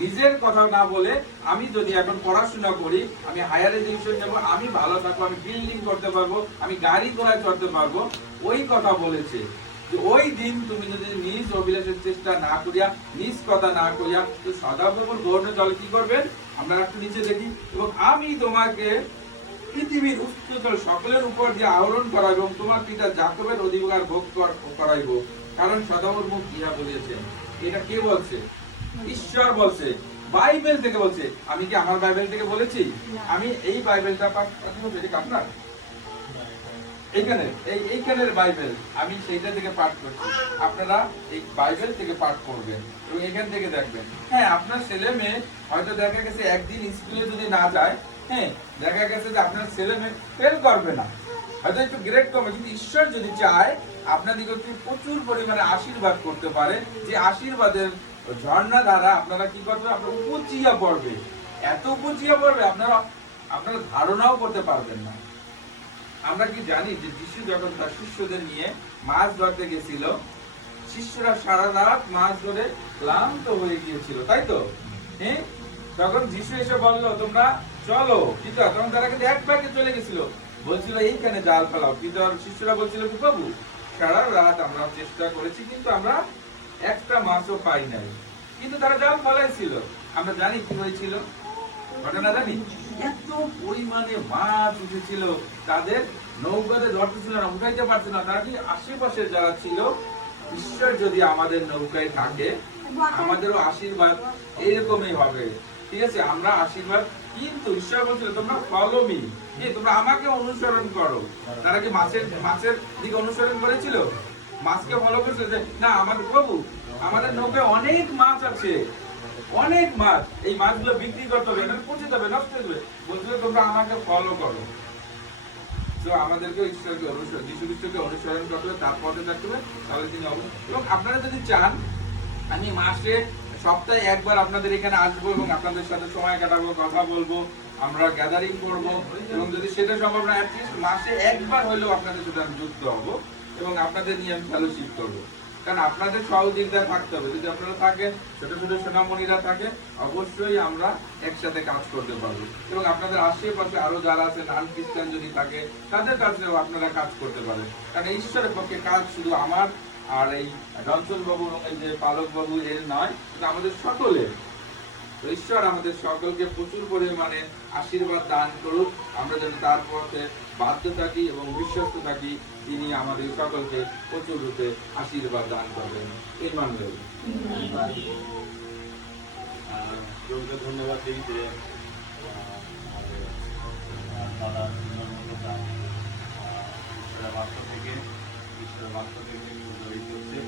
নিজের কথা না বলে আমি যদি এখন পড়াশোনা করি, আমি হায়ার এডুকেশন নেবো, আমি ভালো থাকবো, আমি বিল্ডিং করতে পারবো, আমি গাড়ি ঘোড়ায় চড়তে পারবো, ওই কথা বলেছে। ওই দিন তুমি যদি নিজ অভিলাষের চেষ্টা না করিয়া, নিজ কথা না করিয়া, তো সদাপ্রভুর গৌরব জল কি করবেন আমরা একটু নিচে দেখি। এবং আমি তোমাকে পৃথিবীর উচ্চতর সকলের উপর দিয়ে আহরণ করাইব এবং তোমার পিতা যাকবের অধিকার ভোগ করাইব, কারণ সদাপ্রভু মুখ ইহা বলিয়েছেন। এটা কে বলছে? ঈশ্বর বলছে, বাইবেল থেকে বলছে। আমি কি আমার বাইবেল থেকে বলেছি? আমি এই বাইবেলটা পাঠ করব, এটা আপনার এইখানের বাইবেল, আমি সেইটা থেকে পাঠ করছি। আপনারা এই বাইবেল থেকে পাঠ করবেন এবং এখান থেকে দেখবেন। হ্যাঁ, আপনার ছেলে মেয়ে হয়তো দেখা গেছে একদিন স্কুলে যদি না যায়, হ্যাঁ, দেখা গেছে যে আপনার ছেলে মেয়ে ফেল করবে না, হয়তো একটু গ্রেড কমে, কিন্তু ঈশ্বর যদি চায় আপনাদেরকে প্রচুর পরিমাণে আশীর্বাদ করতে পারে, যে আশীর্বাদের ঝর্ণা দ্বারা আপনারা কি করবে, আপনারা উপচিয়া পড়বে, এত উপচিয়া পড়বে আপনারা ধারণাও করতে পারবেন না। আমরা কি জানি যে যিশু যখন তার শিষ্যদের নিয়ে মাছ ধরতে গেছিল, শিষ্যরা সারা রাত মাছ ধরে ক্লান্ত হয়ে গিয়েছিল, তাই তো? হ্যাঁ, তখন যিশু এসে বলল তোমরা চলো পিতা, তখন তারা কিন্তু এক ভাগে চলে গেছিল, বলছিল এইখানে জাল ফেলাও। পিতার শিষ্যরা বলছিল কি প্রভু, সারা রাত আমরা চেষ্টা করেছি কিন্তু আমরা একটা মাছও পাই নাই, কিন্তু তারা জাল ফেলাইছিল। আমরা জানি কি হয়েছিল, ঘটনা জানি, এত পরিমাণে মাছ উঠেছিল, তাদের নৌকাতে ধরতেছিল না, উঠাইতে পারছিল না। তারা কি আশেপাশে যারা ছিল, ঈশ্বর যদি আমাদের নৌকায় থাকে, আমাদেরও আশীর্বাদ এরকমই হবে। ঠিক আছে, আমরা আশীর্বাদ, কিন্তু ঈশ্বর বলছিল তোমরা ফলো মি, তোমরা আমাকে অনুসরণ করো। তারা কি মাছের দিকে অনুসরণ করেছিল? মাছকে ফলো করেছিল যে না আমাদের প্রভু, আমাদের নৌকায় অনেক মাছ আছে, অনেক মাছ, এই মাছগুলো বিক্রি করতে হবে, এটা পচে যাবে, নষ্ট হয়ে যাবে, বলছিল তোমরা আমাকে ফলো করো। তো আমাদেরকে ঈশ্বরকে অনুসরণ, যীশু খ্রিস্টকে অনুসরণ করতে হবে, তার পথে থাকতে হবে, তাহলে তিনি অবশ্যই। এবং আপনারা যদি চান আমি মাসে সপ্তাহে একবার আপনাদের এখানে আসবো এবং আপনাদের সাথে সময় কাটাবো, কথা বলবো, আমরা গ্যাদারিং করবো, এবং যদি সেটা সম্ভব না, অ্যাটলিস্ট মাসে একবার হলেও আপনাদের সাথে আমি যুক্ত হবো এবং আপনাদের নিয়ে আমি ফেলোশিপ করবো। কারণ আপনাদের সহযোগিতা থাকতে হবে, যদি আপনারা থাকেন, ছোট ছোট সোনামণিরা থাকে, অবশ্যই আমরা একসাথে কাজ করতে পারবো। এবং আপনাদের আশেপাশে আরো যারা আছে নন খ্রিস্টান যদি থাকে, তাদের কাছেও আপনারা কাজ করতে পারেন। কারণ ঈশ্বরের পক্ষে কাজ শুধু আমার আর এই জনসন বাবু, এই যে পালক বাবু এর নয়, আমাদের সকলের। ঈশ্বর আমাদের সকলকে প্রচুর পরিমাণে আশীর্বাদ দান করুক, আমরা যেন তার পথে বাধ্য থাকি এবং বিশ্বস্ত থাকি, তিনি আমাদের সকলকে প্রচুর রূপে আশীর্বাদ দান করবেন। ইমানুয়েল। ধন্যবাদ দিই যে দাদা ঈশ্বরের বাক্য থেকে জড়িত হচ্ছে।